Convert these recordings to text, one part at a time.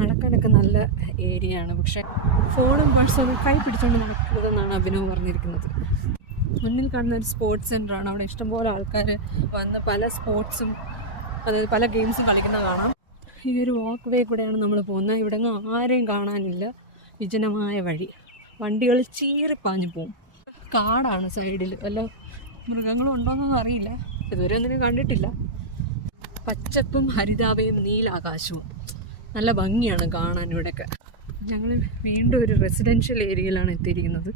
നടക്കാനൊക്കെ നല്ല ഏരിയ ആണ്. പക്ഷേ ഫോണും പേഴ്സണും കൈ പിടിച്ചുകൊണ്ട് നടക്കുന്നതെന്നാണ് അഭിനവ് പറഞ്ഞിരിക്കുന്നത്. മുന്നിൽ കാണുന്ന ഒരു സ്പോർട്സ് സെൻ്ററാണ്. അവിടെ ഇഷ്ടംപോലെ ആൾക്കാർ വന്ന് പല സ്പോർട്സും, അതായത് പല ഗെയിംസും കളിക്കുന്നത് കാണാം. ഈ ഒരു വാക്ക് വേ കൂടെയാണ് നമ്മൾ പോകുന്നത്. ഇവിടെ ആരെയും കാണാനില്ല, വിജനമായ വഴി. വണ്ടികൾ ചീറിപ്പാഞ്ഞു പോവും. കാടാണ് സൈഡിൽ. വല്ല മൃഗങ്ങളും ഉണ്ടോയെന്നൊന്നും അറിയില്ല, ഇതുവരെ ഒന്നിനും കണ്ടിട്ടില്ല. പച്ചപ്പും ഹരിതാഭയും നീലാകാശവും നല്ല ഭംഗിയാണ് കാണാൻ ഇവിടെയൊക്കെ. ഞങ്ങൾ വീണ്ടും ഒരു റെസിഡൻഷ്യൽ ഏരിയയിലാണ് എത്തിയിരിക്കുന്നത്.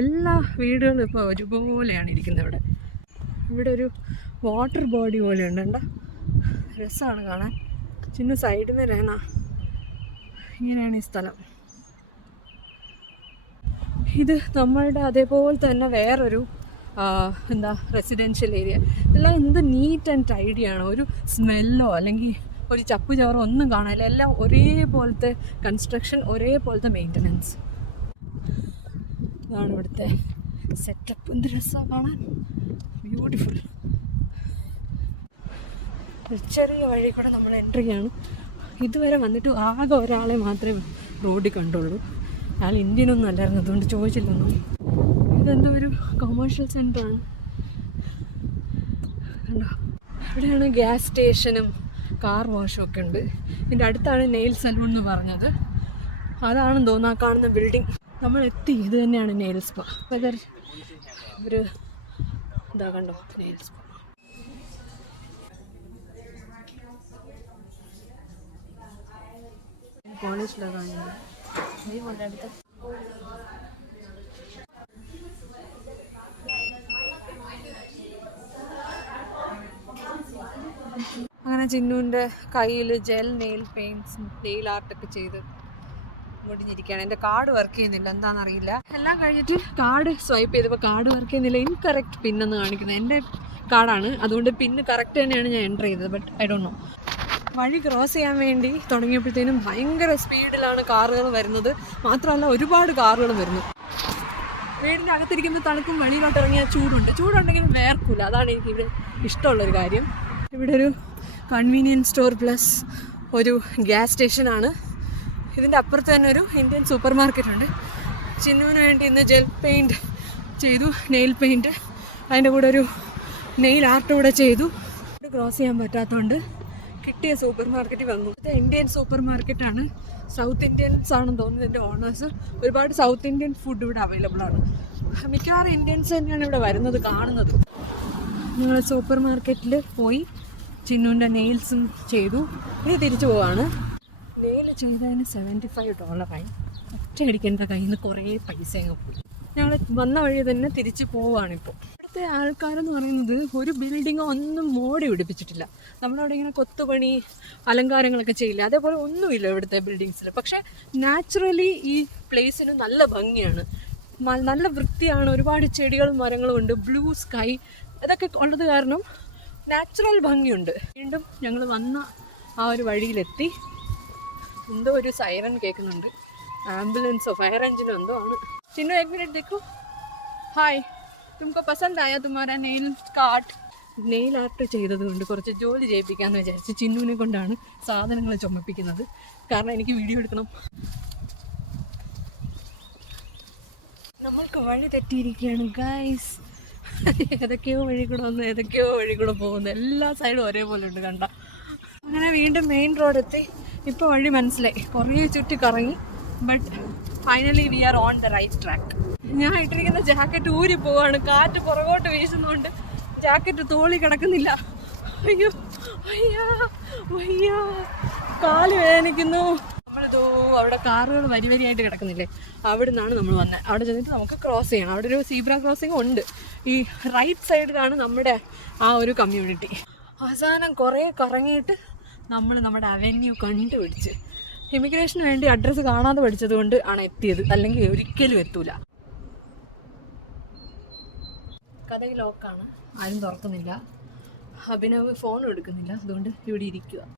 എല്ലാ വീടുകളും ഇപ്പോൾ ഒരുപോലെയാണ് ഇരിക്കുന്നത്. ഇവിടെ ഒരു വാട്ടർ ബോഡി പോലെ ഉണ്ട്, കണ്ടോ? രസമാണ് കാണാൻ. ചിന്ന സൈഡിൽ നിന്ന് രഹന. ഇങ്ങനെയാണ് ഈ സ്ഥലം. ഇത് നമ്മളുടെ അതേപോലെ തന്നെ വേറൊരു റെസിഡൻഷ്യൽ ഏരിയ. എല്ലാം എന്ത് നീറ്റ് ആൻഡ് ടൈഡിയാണ്. ഒരു സ്മെല്ലോ അല്ലെങ്കിൽ ഒരു ചപ്പു ചവറോ ഒന്നും കാണാനില്ല. എല്ലാം ഒരേപോലത്തെ കൺസ്ട്രക്ഷൻ, ഒരേപോലത്തെ മെയിൻ്റനൻസ്. ഇതാണ് ഇവിടുത്തെ സെറ്റപ്പ്. എന്ത് രസമാണ് കാണാൻ, ബ്യൂട്ടിഫുൾ. ഒരു ചെറിയ വഴി കൂടെ നമ്മൾ എൻട്രി ചെയ്യാണ്. ഇതുവരെ വന്നിട്ട് ആകെ ഒരാളെ മാത്രമേ റോഡിൽ കണ്ടുള്ളൂ. അയാൾ ഇന്ത്യനൊന്നും അല്ലായിരുന്നു, അതുകൊണ്ട് ചോദിച്ചില്ലൊന്നും. ഇതെന്തോ ഒരു കൊമേഴ്ഷ്യൽ സെൻ്ററാണ്. കണ്ടോ, ഇവിടെയാണ് ഗ്യാസ് സ്റ്റേഷനും കാർ വാഷും ഒക്കെ ഉണ്ട്. ഇതിൻ്റെ അടുത്താണ് നെയിൽ സലൂൺ എന്ന് പറഞ്ഞത്. അതാണെന്ന് തോന്നുന്നു ആ കാണുന്ന ബിൽഡിംഗ്. നമ്മൾ എത്തി. ഇത് തന്നെയാണ് നെയിൽ സ്പാ. അപ്പോൾ ഒരു ഇതാ കണ്ടോ, നെയിൽ സ്പാ. കോളേജിലാണ് കാണുന്നത്. ഈ പോലെ അടുത്ത് അങ്ങനെ ചിന്നുവിൻ്റെ കയ്യിൽ ജെൽ നെയിൽ പെയിൻറ്റ്സ്, നെയിൽ ആർട്ടൊക്കെ ചെയ്ത് മുടിഞ്ഞിരിക്കുകയാണ്. എൻ്റെ കാർഡ് വർക്ക് ചെയ്യുന്നില്ല, എന്താണെന്നറിയില്ല. എല്ലാം കഴിഞ്ഞിട്ട് കാർഡ് സ്വൈപ്പ് ചെയ്തപ്പോൾ കാർഡ് വർക്ക് ചെയ്യുന്നില്ല. ഇൻകറക്റ്റ് പിന്നെന്ന് കാണിക്കുന്നത്. എൻ്റെ കാർഡാണ്, അതുകൊണ്ട് പിന്ന് കറക്റ്റ് തന്നെയാണ് ഞാൻ എൻ്റർ ചെയ്തത്. But I don't know. വഴി ക്രോസ് ചെയ്യാൻ വേണ്ടി തുടങ്ങിയപ്പോഴത്തേനും ഭയങ്കര സ്പീഡിലാണ് കാറുകൾ വരുന്നത്. മാത്രമല്ല ഒരുപാട് കാറുകൾ വരുന്നു. വീടിൻ്റെ അകത്തിരിക്കുമ്പോൾ തണുക്കും, വെളിയിലോട്ട് ഇറങ്ങിയാൽ ചൂടുണ്ട്. ചൂടുണ്ടെങ്കിലും വേർക്കില്ല. അതാണ് എനിക്ക് ഇവിടെ ഇഷ്ടമുള്ളൊരു കാര്യം. ഇവിടെ ഒരു കൺവീനിയൻസ് സ്റ്റോർ പ്ലസ് ഒരു ഗ്യാസ് സ്റ്റേഷനാണ്. ഇതിൻ്റെ അപ്പുറത്ത് തന്നെ ഒരു ഇന്ത്യൻ സൂപ്പർ മാർക്കറ്റ് ഉണ്ട്. ചിന്നുവിന് വേണ്ടി ഇന്ന് ജെൽ പെയിൻറ്റ് ചെയ്തു, നെയിൽ പെയിൻറ്റ്. അതിൻ്റെ കൂടെ ഒരു നെയിൽ ആർട്ട് കൂടെ ചെയ്തു. ക്രോസ് ചെയ്യാൻ പറ്റാത്തതുകൊണ്ട് കിട്ടിയ സൂപ്പർ മാർക്കറ്റിൽ വന്നു. ഇത് ഇന്ത്യൻ സൂപ്പർ മാർക്കറ്റാണ്. സൗത്ത് ഇന്ത്യൻസ് ആണെന്ന് തോന്നുന്നു ഇതിൻ്റെ ഓണേഴ്സ്. ഒരുപാട് സൗത്ത് ഇന്ത്യൻ ഫുഡ് ഇവിടെ അവൈലബിൾ ആണ്. മിക്കവാറും ഇന്ത്യൻസ് തന്നെയാണ് ഇവിടെ വരുന്നത്, കാണുന്നത്. ഞങ്ങൾ സൂപ്പർ മാർക്കറ്റിൽ പോയി ചിന്നുവിൻ്റെ നെയിൽസും ചെയ്തു. ഇനി തിരിച്ചു പോവാണ്. നെയിൽ ചെയ്തതിന് $75 ഒറ്റയടിക്ക് എൻ്റെ കയ്യിൽ നിന്ന് കുറേ പൈസ അങ്ങ് പോയി. ഞങ്ങൾ വന്ന വഴി തന്നെ തിരിച്ച് പോവുകയാണിപ്പോൾ. ഇവിടുത്തെ ആൾക്കാരെന്ന് പറയുന്നത് ഒരു ബിൽഡിങ്ങോ ഒന്നും മോടി പിടിപ്പിച്ചിട്ടില്ല. നമ്മളവിടെ ഇങ്ങനെ കൊത്തുപണി അലങ്കാരങ്ങളൊക്കെ ചെയ്യില്ല, അതേപോലെ ഒന്നുമില്ല ഇവിടുത്തെ ബിൽഡിങ്സിൽ. പക്ഷേ നാച്ചുറലി ഈ പ്ലേസിന് നല്ല ഭംഗിയാണ്, നല്ല വൃത്തിയാണ്. ഒരുപാട് ചെടികളും മരങ്ങളും ഉണ്ട്, ബ്ലൂ സ്കൈ, ഇതൊക്കെ ഉള്ളത് കാരണം നാച്ചുറൽ ഭംഗിയുണ്ട്. വീണ്ടും ഞങ്ങൾ വന്ന ആ ഒരു വഴിയിലെത്തി. എന്തോ ഒരു സൈറൻ കേൾക്കുന്നുണ്ട്, ആംബുലൻസോ ഫയർ എഞ്ചിനോ എന്തോ ആണ്. ചിന്നു एक मिनट देखो. ഹായ്, തുമക്കോ പസന്ത് ആയ തുമാരാ നെയിൽ ആർട്ട്? നെയിൽ ആർട്ട് ചെയ്തത് കൊണ്ട് കുറച്ച് ജോലി ചെയ്യിപ്പിക്കാമെന്ന് വിചാരിച്ച് ചിന്നുവിനെ കൊണ്ടാണ് സാധനങ്ങൾ ചുമപ്പിക്കുന്നത്. കാരണം എനിക്ക് വീഡിയോ എടുക്കണം. നമ്മൾക്ക് വഴി തെറ്റിയിരിക്കുകയാണ് ഗൈസ്. ഏതൊക്കെയോ വഴി കൂടെ വന്ന് ഏതൊക്കെയോ വഴി കൂടെ പോകുന്നു. എല്ലാ സൈഡും ഒരേപോലെ ഉണ്ട്, കണ്ട. അങ്ങനെ വീണ്ടും മെയിൻ റോഡ് എത്തി. ഇപ്പോൾ വഴി മനസ്സിലായി, കുറേ ചുറ്റി കറങ്ങി. But finally we are on the right track. ഞാൻ ഇട്ടിരിക്കുന്ന ജാക്കറ്റ് ഊരി പോവാണ്. കാറ്റ് പുറകോട്ട് വീശുന്നതുകൊണ്ട് ജാക്കറ്റ് തോളി കിടക്കുന്നില്ല. അയ്യോ അയ്യാ അയ്യാ, കാല് വേദനിക്കുന്നു. നമ്മളിതോ അവിടെ കാറുകൾ വരി വരിയായിട്ട് കിടക്കുന്നില്ലേ, അവിടെ നിന്നാണ് നമ്മൾ വന്നത്. അവിടെ ചെന്നിട്ട് നമുക്ക് ക്രോസ് ചെയ്യണം. അവിടെ ഒരു സീബ്ര ക്രോസിംഗ് ഉണ്ട്. ഈ റൈറ്റ് സൈഡിലാണ് നമ്മുടെ ആ ഒരു കമ്മ്യൂണിറ്റി. അവസാനം കുറേ കറങ്ങിയിട്ട് നമ്മൾ നമ്മുടെ അവന്യൂ കണ്ടുപിടിച്ച്. ഇമിഗ്രേഷന് വേണ്ടി അഡ്രസ്സ് കാണാതെ പഠിച്ചത് കൊണ്ട് ആണ് എത്തിയത്, അല്ലെങ്കിൽ ഒരിക്കലും എത്തൂല. കഥയിൽ ലോക്കാണ്, ആരും തുറക്കുന്നില്ല. അഭിനവ് ഫോൺ എടുക്കുന്നില്ല, അതുകൊണ്ട് ഇവിടെ ഇരിക്കുക.